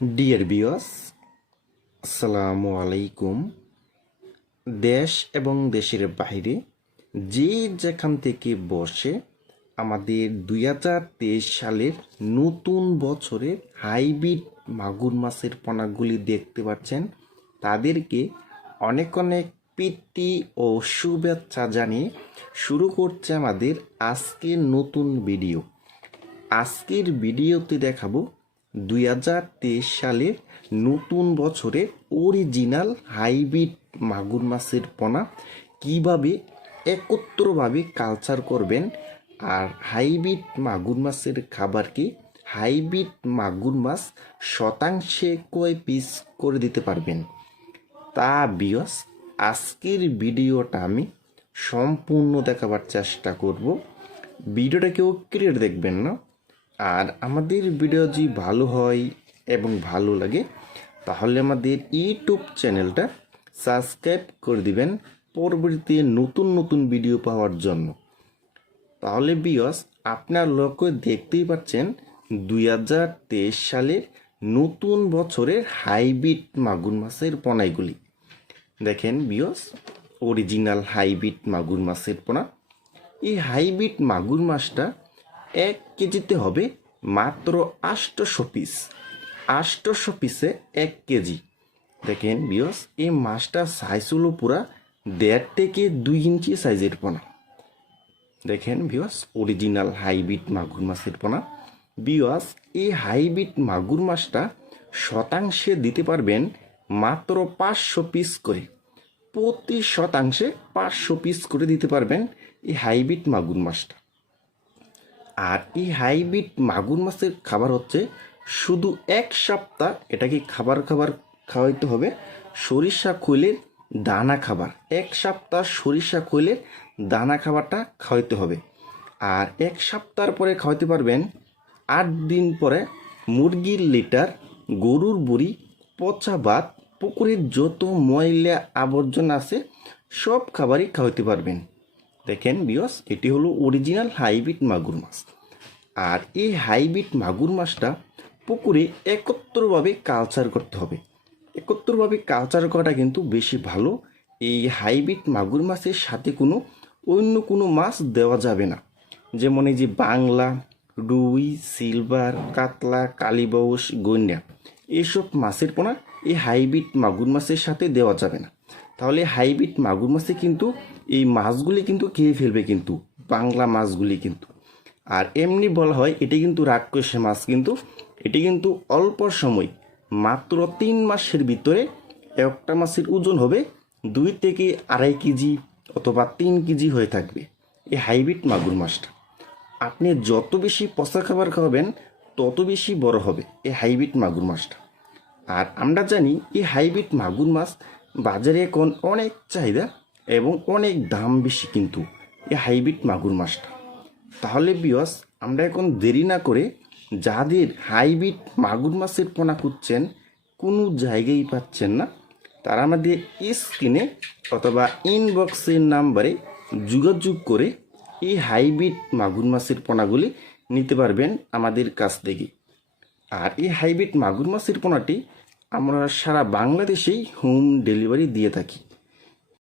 Dear viewers, আসসালামু আলাইকুম। দেশ এবং দেশের বাইরে যে যেখান থেকে বসে আমাদের 2023 সালের নতুন বছরের হাইব্রিড মাগুর মাছের পোনাগুলি দেখতে পাচ্ছেন, তাদেরকে অনেক অনেক প্রীতি ও শুভেচ্ছা জানিয়ে শুরু করছে আমাদের আজকের নতুন ভিডিও। আজকের ভিডিওতে দেখাবো 2023 সালের নতুন বছরের অরিজিনাল হাইব্রিড মাগুর মাছের পোনা কিভাবে একত্রভাবে কালচার করবেন, আর হাইব্রিড মাগুর মাছের খাবারকে হাইব্রিড মাগুর মাছ শতাংশে কয় পিস করে দিতে পারবেন। তা বিয়স আজকের ভিডিওটা আমি সম্পূর্ণ দেখাবার চেষ্টা করব। ভিডিওটা কেউ ক্লিয়ার দেখবেন না, আর আমাদের ভিডিও যদি ভালো হয় এবং ভালো লাগে তাহলে আমাদের ইউটিউব চ্যানেলটা সাবস্ক্রাইব করে দিবেন পরবর্তীতে নতুন নতুন ভিডিও পাওয়ার জন্য। তাহলে বিয়স আপনার লক্ষ্য দেখতেই পাচ্ছেন 2023 সালের নতুন বছরের হাইব্রিড মাগুর মাছের পোনাগুলি দেখেন বিয়স, অরিজিনাল হাইব্রিড মাগুর মাছের পোনা। এই হাইব্রিড মাগুর মাছটা 1 কেজিতে হবে মাত্র 800 পিস। 800 পিসে 1 কেজি। দেখেন বিয়স, এই মাছটা সাইজ হলো পুরা 1.5 থেকে 2 ইঞ্চি সাইজের পোনা। দেখেন বিয়স, অরিজিনাল হাইব্রিড মাগুর মাছের পোনা। বিয়স, এই হাইব্রিড মাগুর মাছটা শতাংশে দিতে পারবেন মাত্র 500 পিস করে। প্রতি শতাংশে 500 পিস করে দিতে পারবেন এই হাইব্রিড মাগুর মাছটা। আর এই হাইব্রিড মাগুর মাছের খাবার হচ্ছে শুধু 1 সপ্তাহ এটাকে খাবার খাওয়াইতে হবে সরিষা খৈলের দানা খাবার। 1 সপ্তাহ সরিষা খৈলের দানা খাবারটা খাওয়াইতে হবে। আর 1 সপ্তাহ পরে খাওয়াইতে পারবেন 8 দিন পরে মুরগির লিটার, গরুর বুড়ি, পচা ভাত, পুকুরের যত ময়লা আবর্জনা আছে সব খাবারই খাওয়াইতে পারবেন। দেখেন বিয়স, এটি হলো অরিজিনাল হাইব্রিড মাগুর মাছ। আর এই হাইব্রিড মাগুর মাছটা পুকুরে একত্রভাবে কালচার করতে হবে। একত্রভাবে কালচার করাটা কিন্তু বেশি ভালো। এই হাইব্রিড মাগুর মাছের সাথে অন্য কোনো মাছ দেওয়া যাবে না। যেমন এই যে বাংলা, রুই, সিলভার, কাতলা, কালীবাউস, গইন্যা, এইসব মাছের পোনা এই হাইব্রিড মাগুর মাছের সাথে দেওয়া যাবে না। তাহলে হাইব্রিড মাগুর মাছে কিন্তু এই মাছগুলি কিন্তু খেয়ে ফেলবে, কিন্তু বাংলা মাছগুলি কিন্তু। আর এমনি বলা হয় এটি কিন্তু রাক্ষসী মাছ, কিন্তু এটি কিন্তু অল্প সময় মাত্র 3 মাসের ভিতরে একটা মাছের ওজন হবে 2 থেকে 2.5 কেজি অথবা 3 কেজি হয়ে থাকবে এই হাইব্রিড মাগুর মাছটা। আপনি যত বেশি পচা খাবার খাওয়াবেন তত বেশি বড় হবে এই হাইব্রিড মাগুর মাছটা। আর আমরা জানি এই হাইব্রিড মাগুর মাছ বাজারে এখন অনেক চাহিদা এবং অনেক দাম বেশি কিন্তু এই হাইব্রিড মাগুর মাছটা। তাহলে বিয়স, আমরা এখন দেরি না করে যাদের হাইব্রিড মাগুর মাছের পোনা খুঁজছেন, কোনো জায়গায় পাচ্ছেন না, তারা আমাদের স্ক্রিনে অথবা ইনবক্সের নাম্বারে যোগাযোগ করে এই হাইব্রিড মাগুর মাছের পোনাগুলি নিতে পারবেন আমাদের কাছ থেকে। আর এই হাইব্রিড মাগুর মাছের পোনাটি আমরা সারা বাংলাদেশেই হোম ডেলিভারি দিয়ে থাকি।